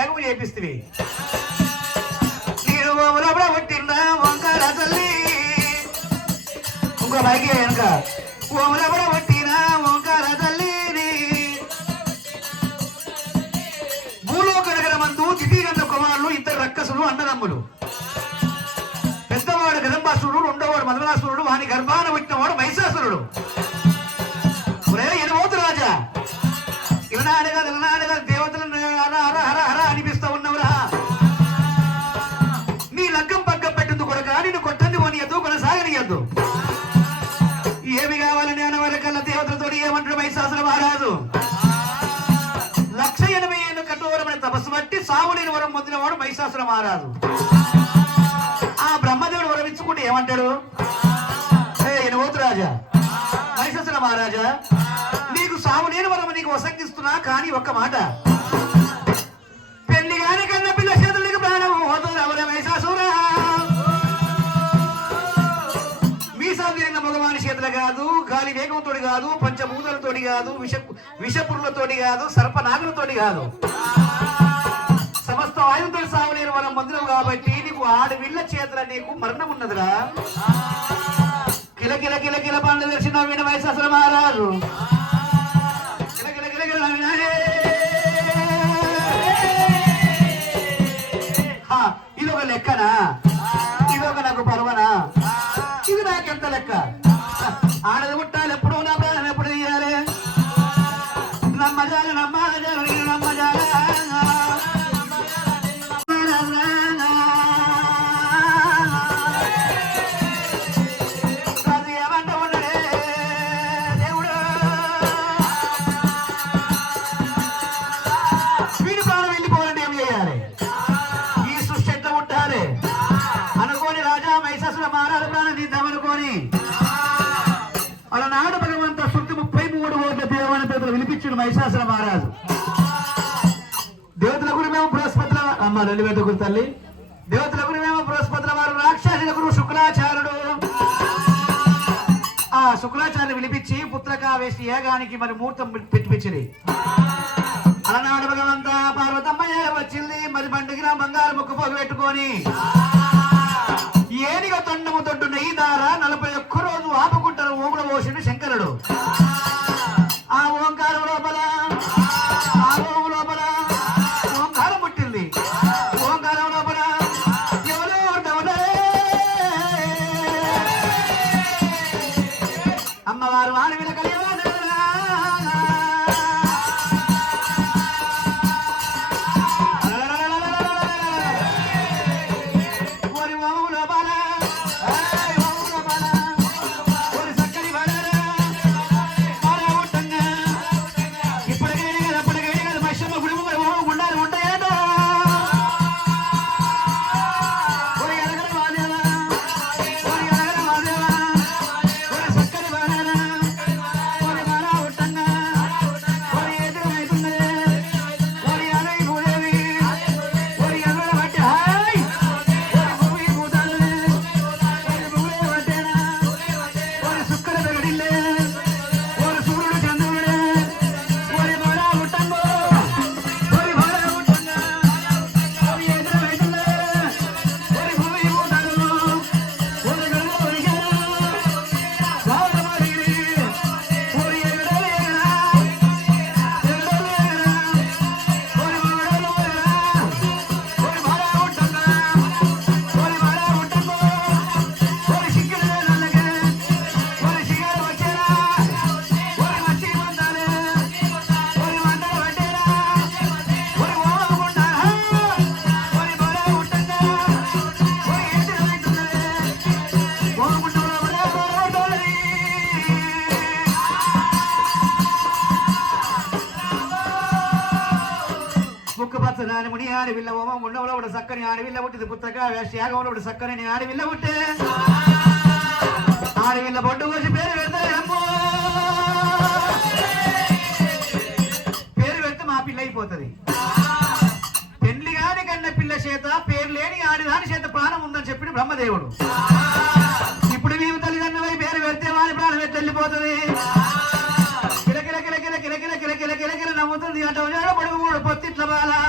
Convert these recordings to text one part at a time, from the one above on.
పుత్రకావ్యాసి యాగం చేపిస్తుంది నేను లోపల పుట్టిన వంకార తల్లి. ఇంకో వెనక? తల్లిని మందు దిటీగంధ కుమారులు ఇద్దరు రక్కసులు అన్నదమ్ములు. పెద్దవాడు గదంబాసురుడు రెండోవాడు మధురాసురుడు వాని గర్భాన పుట్టినవాడు మైసాసురుడు ఒరే ఎనమోతు రాజా. ఇలనాడుగా ఇలనాడుగా హర హర హర హర అనిపిస్తా ఉన్నవురా? నీ లగ్గం పగ్గం పెట్టింది కొడక నిన్ను కొట్టంది పోనీయద్దు కొనసాగనియద్దు. ఏమి కావాలని అనవరకల్లా దేవతలతో ఏమంటాడు మైశాసుల మహారాజు? లక్ష ఎనభై ఏళ్ళు కఠోరమైన తపస్సు బట్టి సావులేని వరం పొందినవాడు మైశాసుల మహారాజు. ఆ బ్రహ్మదేవుడు వరం ఇచ్చుకుంటే ఏమంటాడు? ఎనవోతు రాజా? మైశాసుల మహారాజా నీకు సావు లేని వరం నీకు వసంగిస్తున్నా కానీ ఒక్క మాట. మీసాలు తిరిగిన కాదు గాలి వేగంతో కాదు పంచభూతాలతోటి కాదు విష విషపురులతోటి కాదు సర్పనాగులతోటి కాదు. సమస్త ఆయుధంతో సాగులేని మనం మందిరం కాబట్టి నీకు ఆడవిళ్ళ చేతుల నీకు మరణం ఉన్నదిరా. కిల కిల కిల కిల పండ్లు తెలిసిన విన వైశాసుల మహారాజు. కిల ఇది ఒక లెక్కనా? అమ్మ లలివేత తల్లి. దేవతలకు గురి బృహస్పతుల వారు రాక్షసులకు గురు ఆ శుక్రాచార్యుని విలిపించి పుత్రకా వేసి ఏగానికి మరి ముహూర్తం పిలిపించింది అలనాడు భగవంతా పార్వతమ్మ వచ్చింది. మరి పండుగిన బంగారు ముక్కు పోగు పెట్టుకొని. ఏనిగా తొండము తొడ్డున్న ఈ దార నలభై ముని ఆడపిల్ల ఓమ ఉండవలో ఒక చక్కని ఆడపిల్ల పుట్టింది పుత్తక వేషయాగంలో ఒక చక్కని ఆడపిల్ల పుట్టే. ఆడపిల్ల బొడ్డు కోసి పేరు పెడితే అమ్మో. పేరు పెడితే మా పిల్ల అయిపోతుంది. పెళ్ళి కాని కన్న పిల్ల చేత పేరు లేని ఆడిదాని చేత ప్రాణం ఉందని చెప్పిన బ్రహ్మదేవుడు. ఇప్పుడు మేము తల్లిదండ్రులై పేరు పెడితే వారి ప్రాణం ఎత్తు వెళ్ళిపోతుంది? కిలకిల కిలకిల కిలకిల కిలకిల కిలకిల నవ్వుతుంది. అంటే పొడుగు మూడు పొత్తిట్ల బాలా.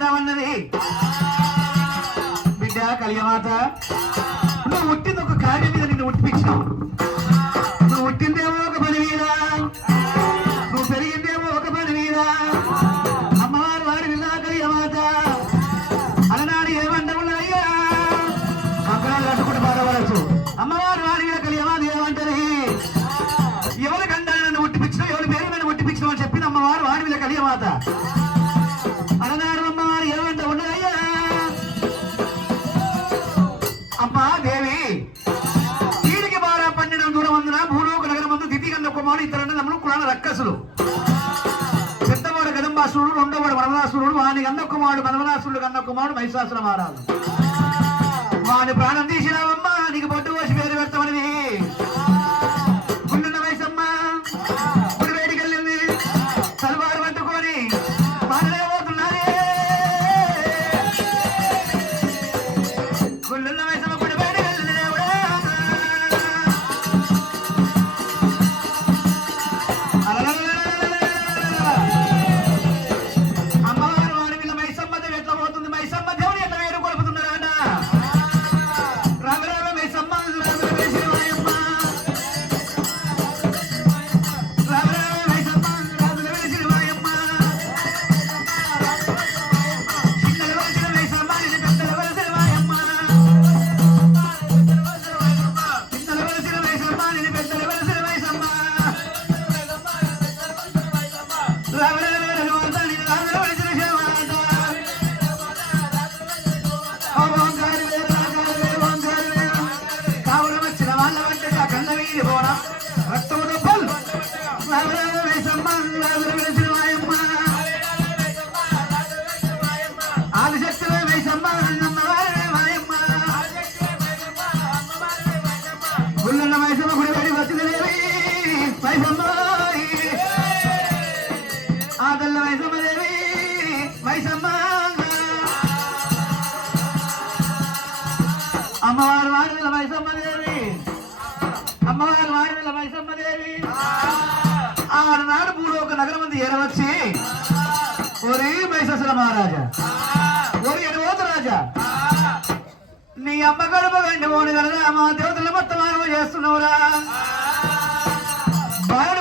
చేద్దామన్నది. బిడ్డ కలియమాత నువ్వు ఉట్టింది ఒక కార్యం మీద నిన్ను ఉట్టిపించావు కుమారులు ఇతరులందరూ కులాల రక్కసులు. పెద్దవాడు గదంబాసురుడు రెండోవాడు వనవరాసురుడు వాని గన్న కుమారుడు వనవరాసురుడు గన్న కుమారుడు మహిషాసుర మహారాజు. వాని ప్రాణం తీసినావమ్మా నీకు పట్టు పోసి పేరు పెడతామని sama రక్తం డబ్బులు తీరవచ్చి ఒరే మహిషాసుర మహారాజా. ఒరే అనుభూత రాజా. నీ అమ్మ గడప గండి మోని కదా మా దేవతలు మొత్తం ఆగమ చేస్తున్నావురా. బాగుడు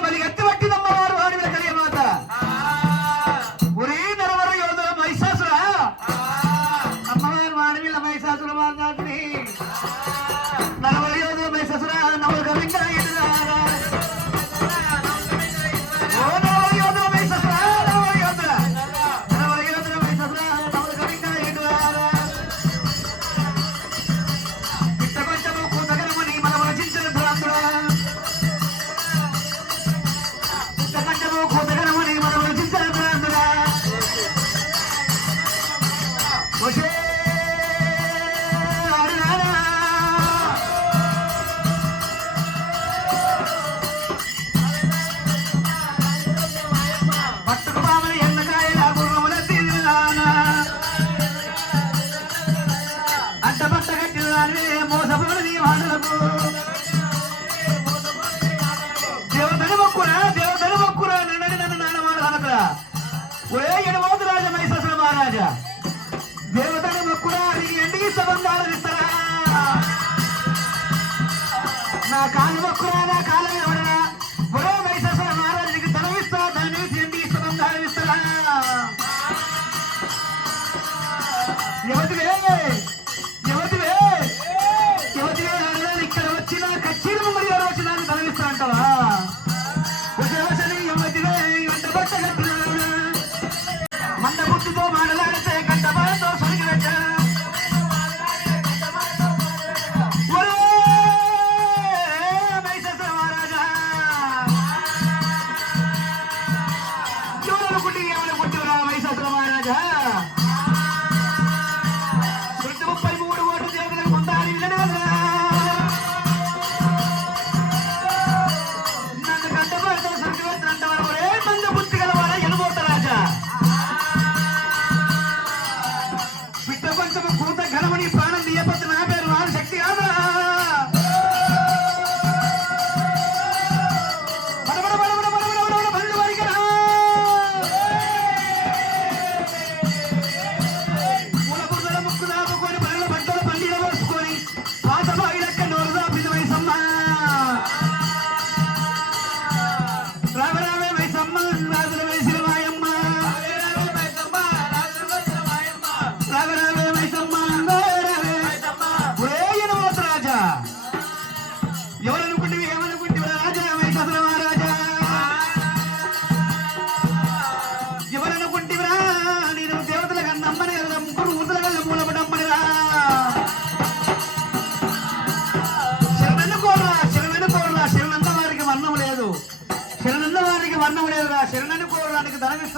ఒరే ఎడమోతు రాజ మైససుల మహారాజా. దేవతని మొక్కురా నీకు ఎండికి సంబంధాలు ఇస్తారా నా కాలు మొక్కురా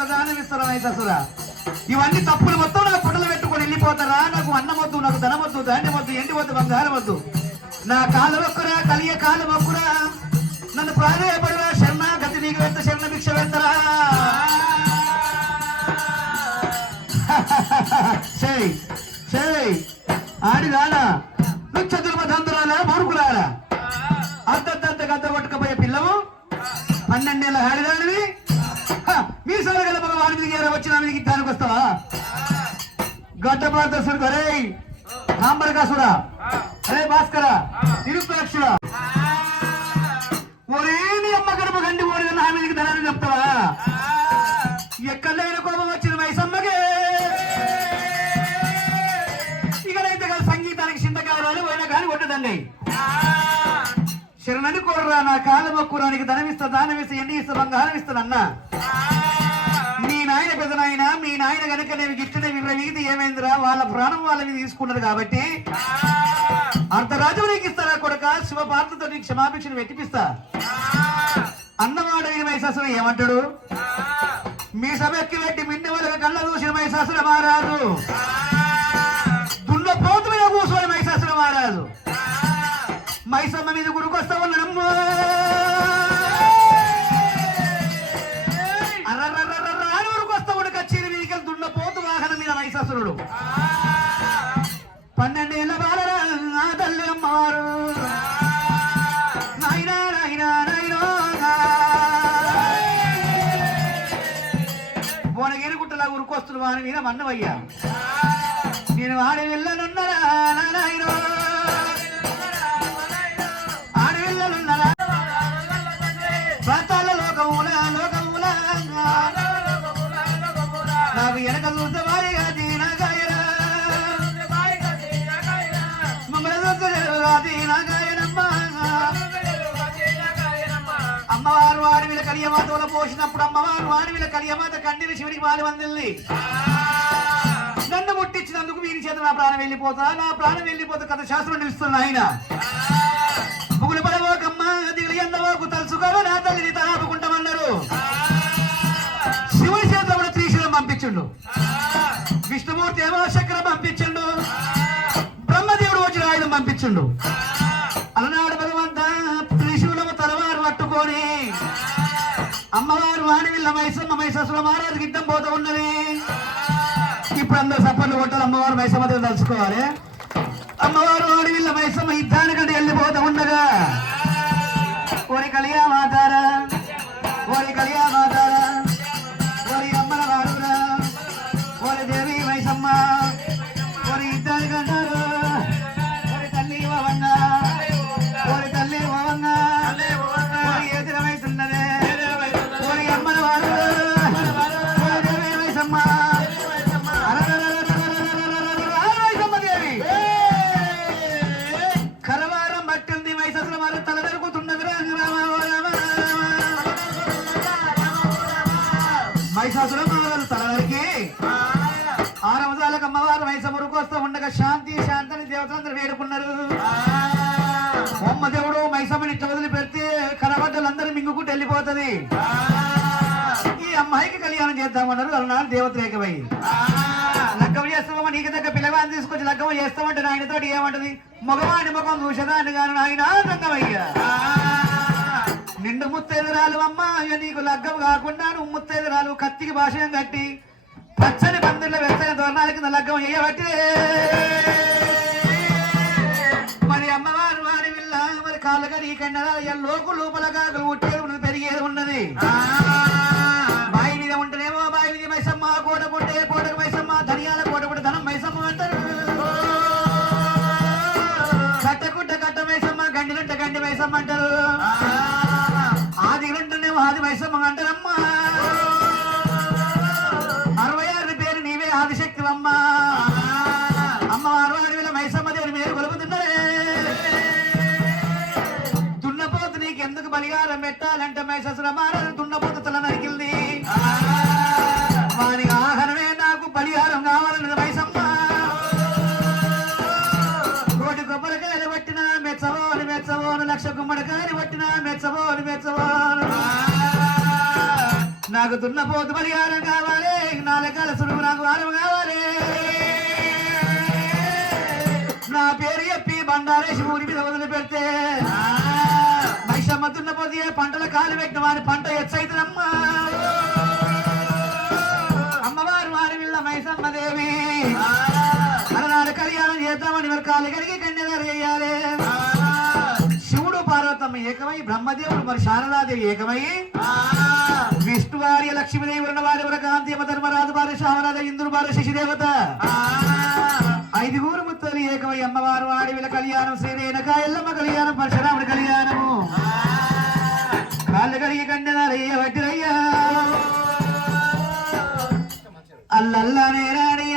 కోరడానికి ధనమిస్తారా దానమిస్తారా ఇవన్నీ తప్పులు మొత్తం నా పుట్టలు పెట్టుకొని వెళ్ళిపోతారా? నాకు అన్నం వద్దు నాకు ధనం వద్దు ధాన్యం వద్దు ఎండి వద్దు బంగారం వద్దు నా కాలు ఒక్కరా కలియ కాలు ఒక్కరా నన్ను ప్రాధాయపడరా శరణ గతి నీకు వెంత శరణ భిక్ష వెంతరా సరే సరే ఆడి ఆడిదానా నృత్య దుర్మధంధురాలా మూర్ఖురాలా అర్ధంత గద్ద పట్టుకపోయే పిల్లవు పన్నెండేళ్ళ ఆడిదానివి. హ, మీ సొరగల మగ వాడి మీదకి ఎవరో వచ్చి దానికి వస్తావా? గడ్డ ప్రాంతసుడు అరే నాంబరకాసురా అరే భాస్కర నిరుపేక్షుడా. ఒరేమి అమ్మ గడప గండి ఓడి నా మీదకి ధనాన్ని చెప్తావా? ఎక్కడైనా కోపం వచ్చి శరణని కోర్రా నా కాళ్ళ మొక్కురానికి ధనమిస్తా దానమిస్తా ఎన్ని ఇస్తా బంగారం ఇస్తానన్నా మీ నాయన పెద్ద నాయన మీ నాయన గనుక నేను గిట్టనే వీళ్ళ ఏమైందిరా? వాళ్ళ ప్రాణం వాళ్ళ మీద తీసుకున్నారు కాబట్టి అర్ధరాజు నీకు ఇస్తారా కొడక? శివపాత్రతో నీకు క్షమాభిక్షను వెట్టిపిస్తా అన్నవాడు మైశాసురం ఏమంటాడు? మీ సభకి పెట్టి మిండి వాళ్ళ కళ్ళ చూసిన మైశాసుర మహారాజు. దున్న పోతు మీద కూర్చొని మైశాసుర మహారాజు. మైసమ్మ మీద గుడికొస్తా ఉన్నాడమ్మ అర్రర్రర్రర్ర అని ఉరుకొస్తా ఉండి కచ్చేరి మీదకి దున్న పోతు వాహనం మీద పన్నెండేళ్ళ బాలరా నా తల్లి అమ్మవారు. నాయనా నాయనా నాయనో నా. భువనగిరి గుట్టలా ఉరుకొస్తున్న వాని మీద మన్నవయ్యా. నేను ఆడి వెళ్ళనున్నరా నాయనో? అమ్మవారు వాడివిల కలియమాతలో పోసినప్పుడు అమ్మవారు ఆనవిల కలియమాత కండిన శివుడికి వాలి వందల్ని. నన్ను ముట్టించినందుకు వీరి చేత నా ప్రాణం వెళ్ళిపోతా. నా ప్రాణం వెళ్ళిపోతా కథ శాస్త్రం నిలుస్తున్న ఆయన. పుగులు పడవోకమ్మ దిగులు ఎందవోకు తలుచుకోవా నా తల్లిని తలాపుకుంటామన్నారు శివుడి చేత కూడా త్రిశూలం పంపించుండు. విష్ణుమూర్తి ఏమో చక్రం పంపించిండు. బ్రహ్మదేవుడు వచ్చిన ఆయుధం పంపించిండు. అమ్మవారు వాణివిల్ల మైసమ్మ మైససుల మహారాజు గిద్దం పోతూ ఉన్నది. ఇప్పుడు అందరు సప్పట్లు కొట్టాలి అమ్మవారు మైసమ్మ తలుచుకోవాలి అమ్మవారు వాణివిల్ల మైసమ్మ యుద్ధానికంటే వెళ్ళిపోతూ మైసాసుల వారు తల నరికి. ఆరవదాలకు అమ్మవారు మైసమురుకు వస్తూ ఉండగా శాంతి శాంతిని దేవతలందరూ వేడుకున్నారు. బొమ్మ దేవుడు మైసమ్మని ఇట్ట వదిలి పెడితే కనబడ్డలందరూ మింగుకుంటూ వెళ్ళిపోతది. ఈ అమ్మాయికి కళ్యాణం చేద్దామన్నారు. అలనాడు దేవత ఏకమై లగ్గం చేస్తామమ్మా నీకు దగ్గర పిల్లవాన్ని తీసుకొచ్చి లగ్గం చేస్తామంటే నాయనతో ఏమంటది? మగవాడి ముఖం చూసేదాన్ని కానీ నాయన రంగమయ్యా నిండు ముత్తైదురాలు అమ్మ ఇక నీకు లగ్గం కాకుండా నువ్వు ముత్తైదురాలు కత్తికి భాషయం కట్టి పచ్చని పందిళ్ళ వెచ్చని దొరణాల కింద లగ్గం చేయబట్టి మరి అమ్మవారు వారి విల్ల మరి కాళ్ళగా నీకన్నా లోకు లోపల కాకులు ఉట్టేది ఉన్నది పెరిగేది ఉన్నది. బాయి మీద ఉంటేనేమో బాయి మీద మైసమ్మ కోట పుట్టే కోటకు మైసమ్మ ధనియాల కోట పుట్టే ధనం మైసమ్మ అంటారు. కట్టకుంట కట్ట మైసమ్మ గండిలుంట గండి మైసమ్మ అంటారు. మైసమ్మ అంటారమ్మా అరవై ఆరు పేరు నీవే ఆదిశక్తివమ్మా అమ్మ అరవై ఆరు వేల మైసమ్మ దేవుని మీరు కొలుపుతున్నారే దున్నపోతు నీకు ఎందుకు బలిహారం పెట్టాలంటే మైససుల దున్నపోతు బలిహారం కావాలి. నాలుగాల సులువు నాకు వారం కావాలి. నా పేరు చెప్పి బండారేసి ఊరి మీద వదిలి పెడితే మైసమ్మ దున్నపోతే పంటల కాలు పెట్టిన వారి పంట ఎచ్చైతుందమ్మా. అమ్మవారు వారి విల్ల మైసమ్మ దేవి. అలనాడు కళ్యాణం చేద్దామని మరి కాలు కడిగి కన్యగారు చేయాలి ఏకమై బ్రహ్మదేవుడు మరి శారదాదేవి ఏకమై? విష్ణు లక్ష్మీదేవుడు వారి కాంతియమ ధర్మరాజు వారి శామరాజ ఇంద్రు వారి శశిదేవత. ఐదుగురు ముత్తలు ఏకమై అమ్మవారు ఆడవిల కళ్యాణం శ్రీరేణక ఎల్లమ్మ కళ్యాణం పరశురాముడి కళ్యాణము. కాళ్ళు కడిగి కండనారయ్య వడ్డీరయ్యా అల్లల్లా నేరాడి